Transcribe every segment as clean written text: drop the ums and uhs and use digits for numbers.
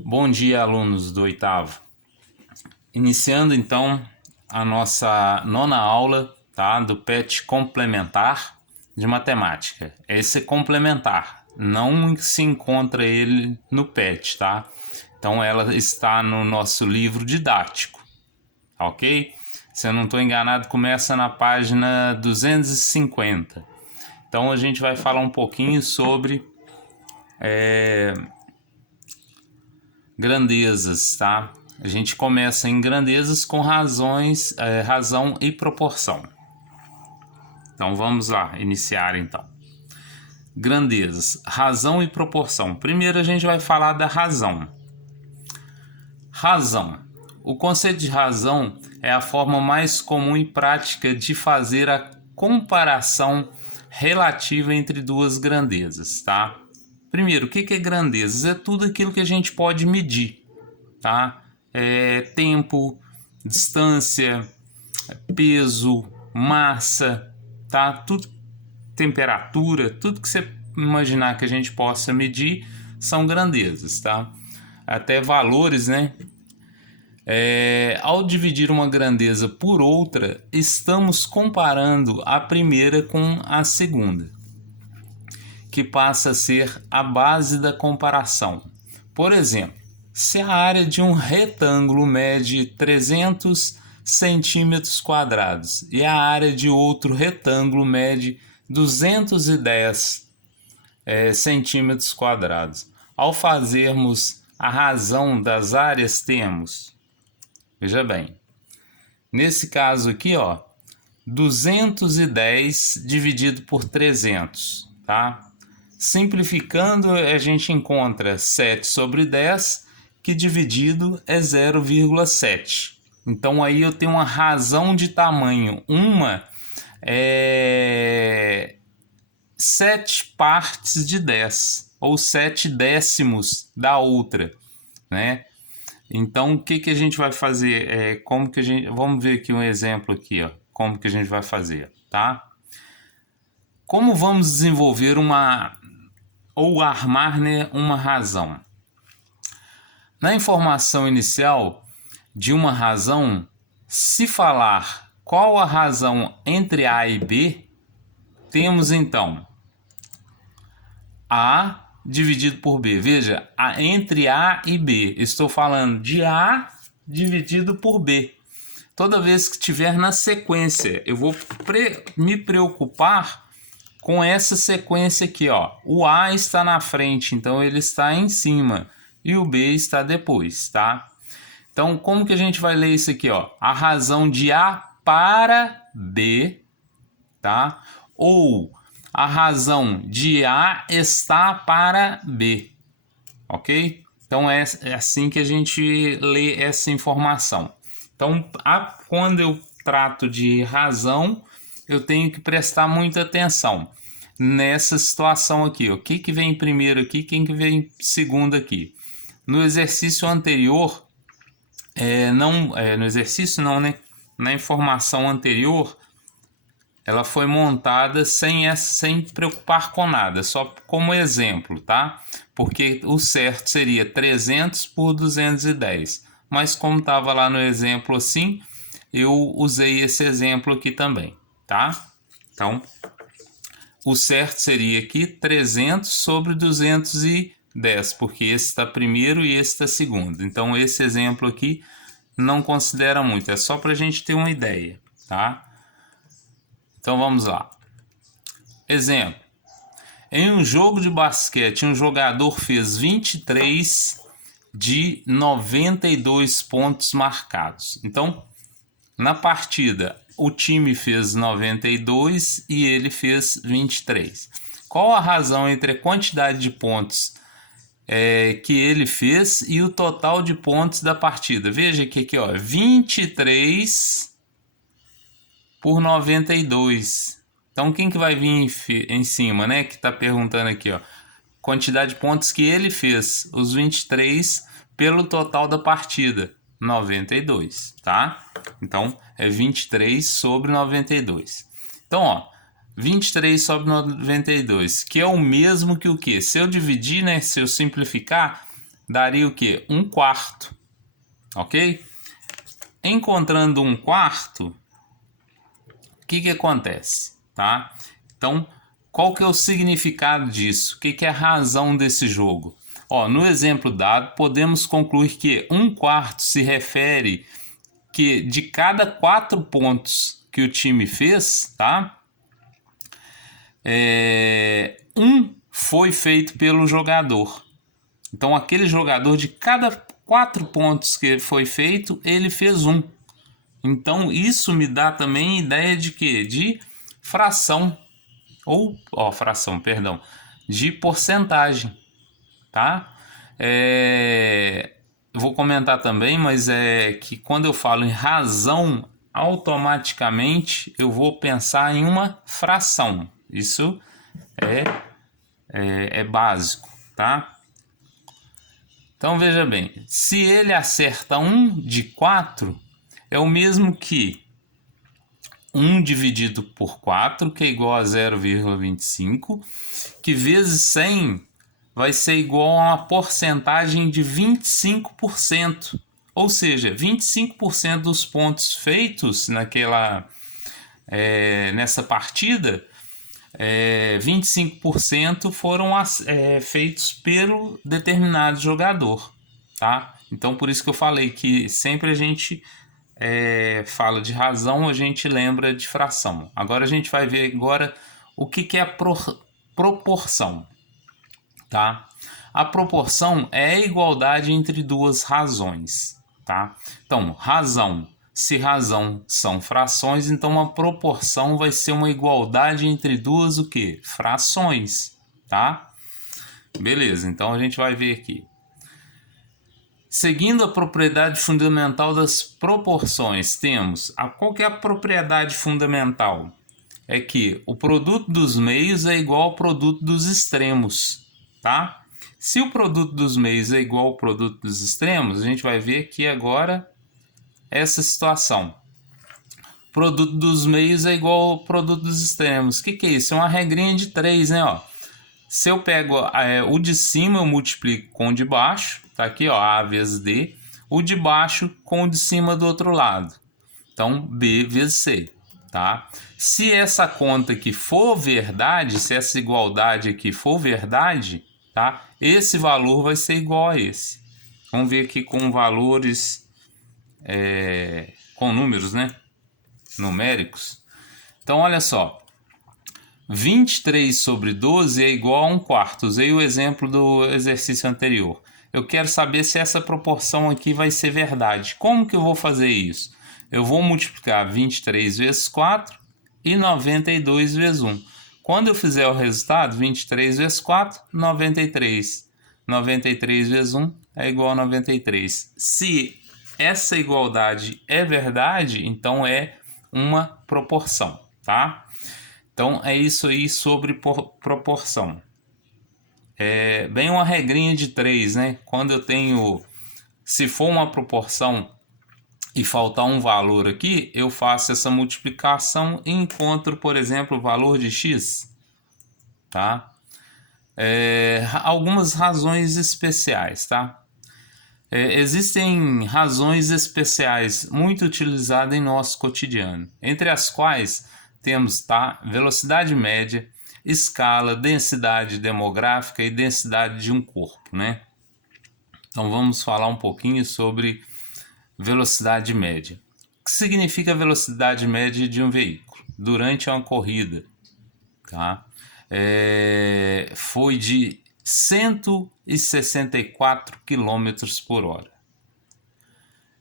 Bom dia, alunos do oitavo. Iniciando então a nossa nona aula, tá, do PET complementar de matemática. Esse é complementar, não se encontra ele no PET, tá? Então ela está no nosso livro didático, ok? Se eu não estou enganado, começa na página 250. Então a gente vai falar um pouquinho sobre grandezas, tá? A gente começa em grandezas com razão e proporção. Então vamos lá, iniciar então. Grandezas, razão e proporção. Primeiro a gente vai falar da razão. Razão. O conceito de razão é a forma mais comum e prática de fazer a comparação relativa entre duas grandezas, tá? Primeiro, o que é grandezas? É tudo aquilo que a gente pode medir, tá? Tempo, distância, peso, massa, tá? Tudo, temperatura, tudo que você imaginar que a gente possa medir são grandezas, tá? Até valores, né? Ao dividir uma grandeza por outra, estamos comparando a primeira com a segunda, que passa a ser a base da comparação. Por exemplo, se a área de um retângulo mede 300 centímetros quadrados e a área de outro retângulo mede 210 centímetros quadrados, ao fazermos a razão das áreas temos, veja bem, nesse caso aqui, ó, 210 dividido por 300, tá? Simplificando, a gente encontra 7 sobre 10, que dividido é 0,7. Então aí eu tenho uma razão de tamanho. Uma é 7 partes de 10, ou 7 décimos da outra, né? Então o que a gente vai fazer? Vamos ver aqui um exemplo aqui, ó, como que a gente vai fazer, tá? Como vamos desenvolver ou armar, né, uma razão? Na informação inicial de uma razão, se falar qual a razão entre A e B, temos então A dividido por B. Veja, entre A e B, estou falando de A dividido por B. Toda vez que estiver na sequência, eu vou me preocupar com essa sequência aqui, ó. O A está na frente, então ele está em cima, e o B está depois, tá? Então, como que a gente vai ler isso aqui, ó? A razão de A para B, tá? Ou a razão de A está para B, ok? Então é assim que a gente lê essa informação. Então, quando eu trato de razão, eu tenho que prestar muita atenção nessa situação aqui. O que vem primeiro aqui, quem que vem segundo aqui. No exercício anterior, no exercício não, né? Na informação anterior, ela foi montada sem preocupar com nada, só como exemplo, tá? Porque o certo seria 300 por 210. Mas como estava lá no exemplo assim, eu usei esse exemplo aqui também, tá? Então, o certo seria aqui 300 sobre 210, porque esse está primeiro e esse está segundo. Então, esse exemplo aqui não considera muito, é só para a gente ter uma ideia, tá? Então, vamos lá. Exemplo. Em um jogo de basquete, um jogador fez 23 de 92 pontos marcados. Então, na partida, o time fez 92 e ele fez 23. Qual a razão entre a quantidade de pontos que ele fez e o total de pontos da partida? Veja aqui, ó, 23 por 92. Então, quem que vai vir em cima, né? Que está perguntando aqui, ó. Quantidade de pontos que ele fez, os 23 pelo total da partida, 92, tá? Então, é 23 sobre 92. Então, ó, 23 sobre 92, que é o mesmo que o quê? Se eu dividir, né? Se eu simplificar, daria o quê? 1/4, ok? Encontrando 1/4, o que acontece, tá? Então, qual que é o significado disso? O que é a razão desse jogo? Ó, no exemplo dado, podemos concluir que 1/4 se refere que de cada 4 pontos que o time fez, tá? Um foi feito pelo jogador. Então, aquele jogador, de cada 4 pontos que foi feito, ele fez um. Então, isso me dá também ideia de quê? De fração. De porcentagem, tá? Vou comentar também, mas é que quando eu falo em razão, automaticamente eu vou pensar em uma fração. Isso é básico, tá? Então veja bem, se ele acerta 1 de 4, é o mesmo que 1 dividido por 4, que é igual a 0,25, que vezes 100 vai ser igual a uma porcentagem de 25%. Ou seja, 25% dos pontos feitos nessa partida, 25% foram feitos pelo determinado jogador, tá? Então, por isso que eu falei que sempre a gente fala de razão, a gente lembra de fração. Agora a gente vai ver o que é a proporção, tá? A proporção é a igualdade entre duas razões, tá? Então, se razão são frações, então a proporção vai ser uma igualdade entre duas o quê? Frações, tá? Beleza, então a gente vai ver aqui. Seguindo a propriedade fundamental das proporções, temos qual que é a propriedade fundamental? É que o produto dos meios é igual ao produto dos extremos, tá? Se o produto dos meios é igual ao produto dos extremos, a gente vai ver aqui agora essa situação. Produto dos meios é igual ao produto dos extremos. O que é isso? É uma regrinha de 3, né? Ó. Se eu pego o de cima, eu multiplico com o de baixo. Tá aqui, ó, A vezes D. O de baixo com o de cima do outro lado. Então, B vezes C. Tá? Se essa conta aqui for verdade, se essa igualdade aqui for verdade, tá? Esse valor vai ser igual a esse. Vamos ver aqui com valores, com números, né? Numéricos. Então, olha só. 23 sobre 12 é igual a 1/4. Usei o exemplo do exercício anterior. Eu quero saber se essa proporção aqui vai ser verdade. Como que eu vou fazer isso? Eu vou multiplicar 23 vezes 4 e 92 vezes 1. Quando eu fizer o resultado, 23 vezes 4, 93. 93 vezes 1 é igual a 93. Se essa igualdade é verdade, então é uma proporção, tá? Então é isso aí sobre proporção. É bem uma regrinha de 3, né? Quando eu tenho, se for uma proporção e faltar um valor aqui, eu faço essa multiplicação e encontro, por exemplo, o valor de x, tá? Algumas razões especiais, tá? Existem razões especiais muito utilizadas em nosso cotidiano, entre as quais temos, tá, velocidade média, escala, densidade demográfica e densidade de um corpo, né? Então vamos falar um pouquinho sobre velocidade média. O que significa a velocidade média de um veículo durante uma corrida? Tá? Foi de 164 km por hora.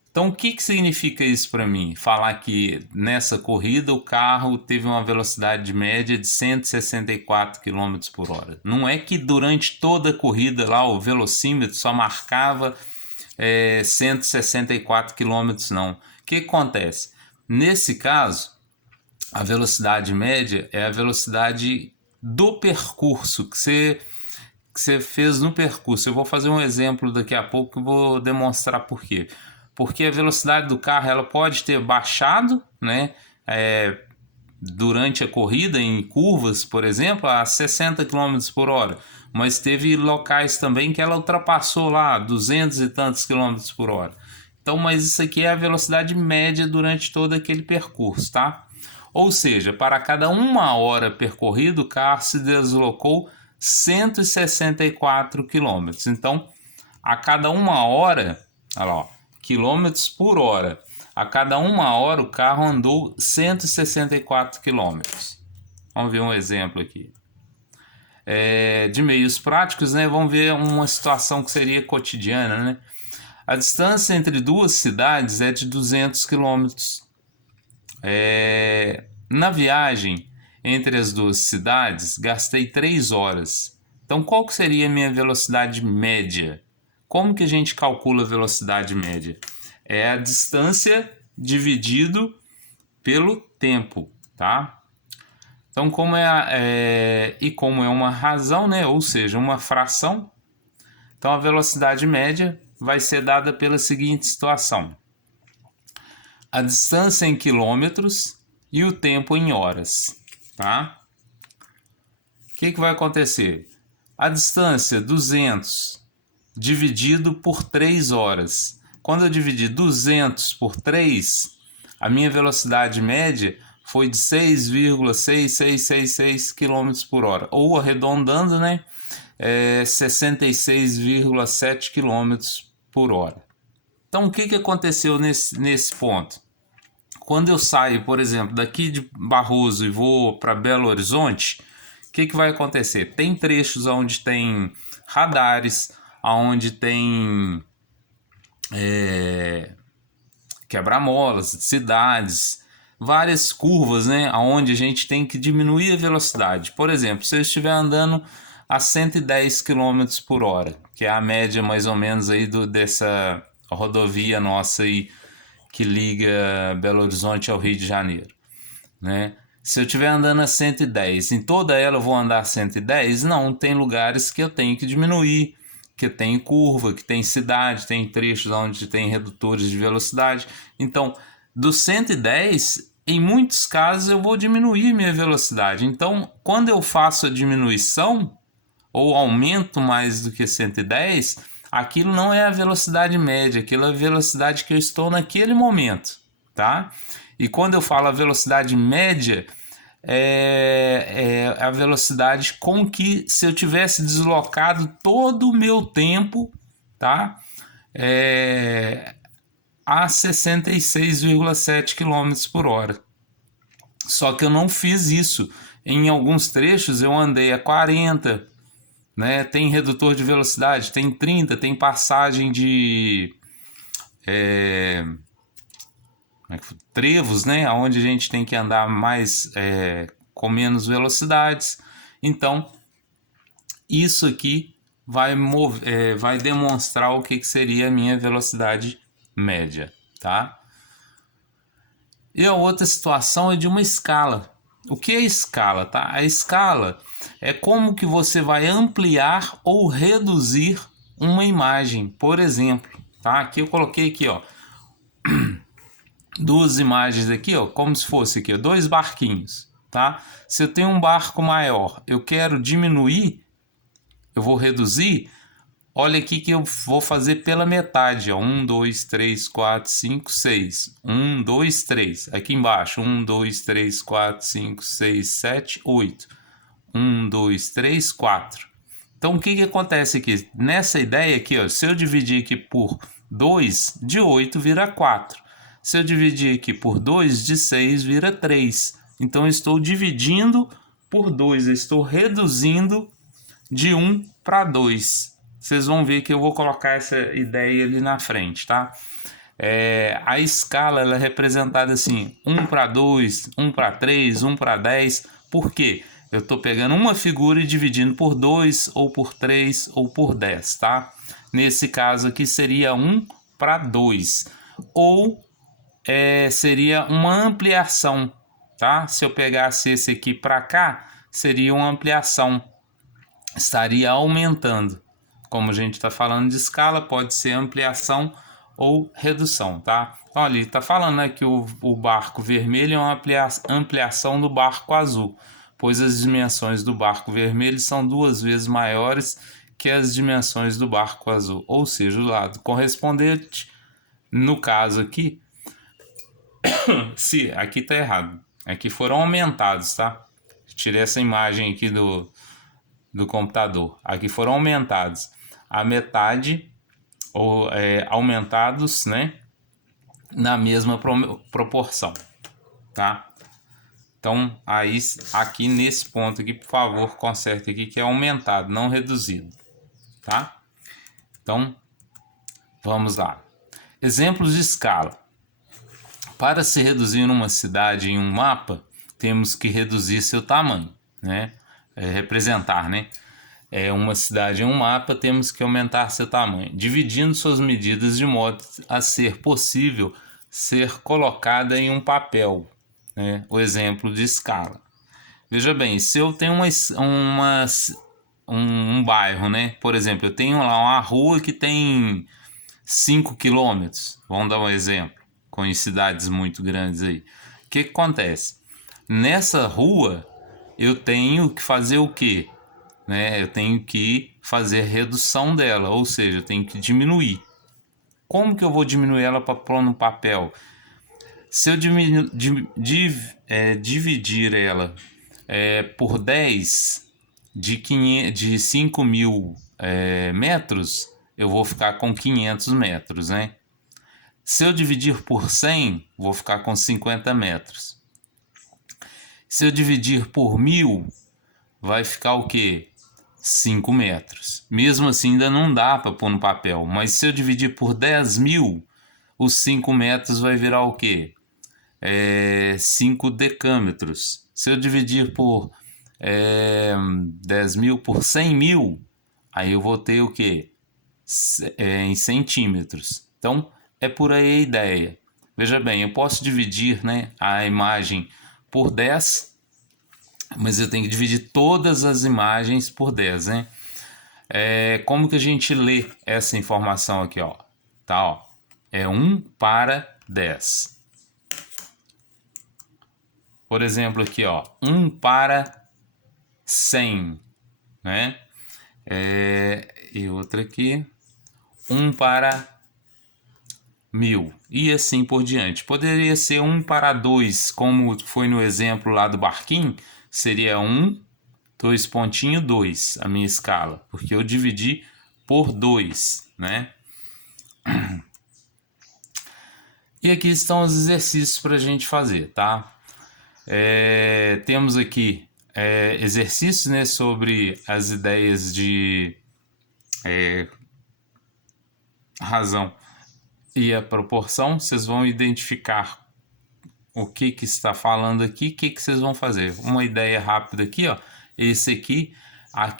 Então, o que significa isso para mim? Falar que nessa corrida o carro teve uma velocidade média de 164 km por hora. Não é que durante toda a corrida lá o velocímetro só marcava 164 km, não. O que acontece? Nesse caso, a velocidade média é a velocidade do percurso que você fez no percurso. Eu vou fazer um exemplo daqui a pouco e vou demonstrar por quê. Porque a velocidade do carro ela pode ter baixado, né, durante a corrida, em curvas, por exemplo, a 60 km por hora, mas teve locais também que ela ultrapassou lá 200 e tantos quilômetros por hora. Então, mas isso aqui é a velocidade média durante todo aquele percurso, tá? Ou seja, para cada 1 hora percorrida, o carro se deslocou 164 quilômetros. Então, a cada 1 hora, olha lá, quilômetros por hora, a cada 1 hora o carro andou 164 quilômetros. Vamos ver um exemplo aqui. De meios práticos, né? Vamos ver uma situação que seria cotidiana, né? A distância entre duas cidades é de 200 quilômetros. Na viagem entre as duas cidades, gastei 3 horas. Então, qual que seria a minha velocidade média? Como que a gente calcula a velocidade média? É a distância dividido pelo tempo, tá? Então, como como é uma razão, né? Ou seja, uma fração, então a velocidade média vai ser dada pela seguinte situação: a distância em quilômetros e o tempo em horas, tá? O que vai acontecer? A distância 200 dividido por 3 horas. Quando eu dividi 200 por 3, a minha velocidade média foi de 6,6666 km por hora, ou arredondando, né, 66,7 km por hora. Então, o que aconteceu nesse ponto? Quando eu saio, por exemplo, daqui de Barroso e vou para Belo Horizonte, o que vai acontecer? Tem trechos onde tem radares, onde tem quebra-molas, cidades, várias curvas, né, onde a gente tem que diminuir a velocidade. Por exemplo, se eu estiver andando a 110 km por hora, que é a média mais ou menos aí dessa rodovia nossa aí, que liga Belo Horizonte ao Rio de Janeiro, né? Se eu estiver andando a 110, em toda ela eu vou andar a 110? Não, tem lugares que eu tenho que diminuir, que tem curva, que tem cidade, tem trechos onde tem redutores de velocidade. Então, do 110, em muitos casos eu vou diminuir minha velocidade. Então, quando eu faço a diminuição ou aumento mais do que 110, aquilo não é a velocidade média, aquilo é a velocidade que eu estou naquele momento, tá? E quando eu falo a velocidade média, é a velocidade com que, se eu tivesse deslocado todo o meu tempo, tá? A 66,7 km por hora. Só que eu não fiz isso. Em alguns trechos eu andei a 40, né? Tem redutor de velocidade, tem 30, tem passagem de trevos, né? Onde a gente tem que andar mais com menos velocidades. Então, isso aqui vai demonstrar o que seria a minha velocidade média, tá? E a outra situação é de uma escala. O que é escala, tá? A escala é como que você vai ampliar ou reduzir uma imagem, por exemplo, tá? Aqui eu coloquei aqui, ó, duas imagens aqui, ó, como se fosse aqui, ó, dois barquinhos, tá? Se eu tenho um barco maior, eu quero diminuir, eu vou reduzir. Olha aqui que eu vou fazer pela metade, ó. 1, 2, 3, 4, 5, 6. 1, 2, 3. Aqui embaixo, 1, 2, 3, 4, 5, 6, 7, 8. 1, 2, 3, 4. Então, o que acontece aqui? Nessa ideia aqui, ó, se eu dividir aqui por 2, de 8 vira 4. Se eu dividir aqui por 2, de 6 vira 3. Então, eu estou dividindo por 2, eu estou reduzindo de 1 para 2. Vocês vão ver que eu vou colocar essa ideia ali na frente, tá? A escala ela é representada assim, 1 para 2, 1 para 3, 1 para 10. Por quê? Eu estou pegando uma figura e dividindo por 2, ou por 3, ou por 10, tá? Nesse caso aqui seria 1 para 2. Ou seria uma ampliação, tá? Se eu pegasse esse aqui para cá, seria uma ampliação. Estaria aumentando. Como a gente está falando de escala, pode ser ampliação ou redução, tá? Então ali está falando, né, que o barco vermelho é uma ampliação do barco azul, pois as dimensões do barco vermelho são 2 vezes maiores que as dimensões do barco azul, ou seja, o lado correspondente, no caso aqui, se aqui está errado, aqui foram aumentados, tá? Tirei essa imagem aqui do computador, aqui foram aumentados a metade, ou aumentados, né, na mesma proporção, tá? Então, aí, aqui nesse ponto aqui, por favor, conserte aqui que é aumentado, não reduzido, tá? Então, vamos lá. Exemplos de escala. Para se reduzir uma cidade em um mapa, temos que reduzir seu tamanho, né? Representar, né? Uma cidade em um mapa, temos que aumentar seu tamanho, dividindo suas medidas de modo a ser possível ser colocada em um papel, né? O exemplo de escala. Veja bem, se eu tenho um bairro, né? Por exemplo, eu tenho lá uma rua que tem 5 quilômetros, vamos dar um exemplo, com cidades muito grandes aí. O que acontece? Nessa rua, eu tenho que fazer o quê? Né? Eu tenho que fazer redução dela, ou seja, eu tenho que diminuir. Como que eu vou diminuir ela para pôr no papel? Se eu dividir ela por 10 de 5 mil metros, eu vou ficar com 500 metros, né? Se eu dividir por 100, vou ficar com 50 metros. Se eu dividir por 1000, vai ficar o quê? 5 metros. Mesmo assim, ainda não dá para pôr no papel. Mas se eu dividir por 10.000, os 5 metros vai virar o quê? 5 decâmetros. Se eu dividir por 10.000 por 100.000, aí eu vou ter o quê? Em centímetros. Então, é por aí a ideia. Veja bem, eu posso dividir, né, a imagem por 10, mas eu tenho que dividir todas as imagens por 10, né? Como que a gente lê essa informação aqui, ó? Tá, ó. É 1 para 10. Por exemplo, aqui, ó, 1 para 100, né? E outra aqui, 1 para 1000, e assim por diante. Poderia ser 1 para 2, como foi no exemplo lá do barquinho, seria 1, 2 pontinho 2, a minha escala, porque eu dividi por 2, né? E aqui estão os exercícios para a gente fazer, tá? Temos aqui exercícios, né, sobre as ideias de razão e a proporção. Vocês vão identificar o que está falando aqui, o que vocês vão fazer. Uma ideia rápida aqui, ó. Esse aqui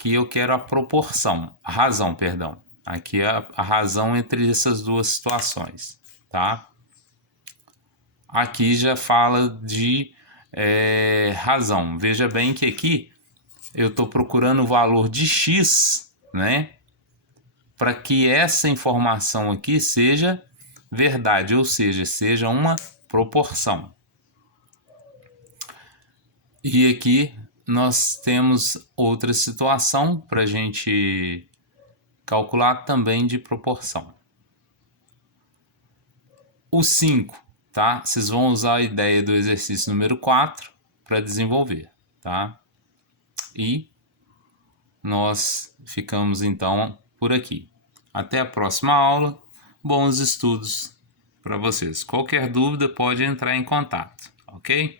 eu quero a proporção, a razão, perdão. Aqui é a razão entre essas duas situações, tá? Aqui já fala de razão. Veja bem que aqui eu estou procurando o valor de x, né? Para que essa informação aqui seja verdade, ou seja, seja uma proporção. E aqui nós temos outra situação para a gente calcular também de proporção. O 5, tá? Vocês vão usar a ideia do exercício número 4 para desenvolver, tá? E nós ficamos então por aqui. Até a próxima aula. Bons estudos para vocês. Qualquer dúvida pode entrar em contato, ok?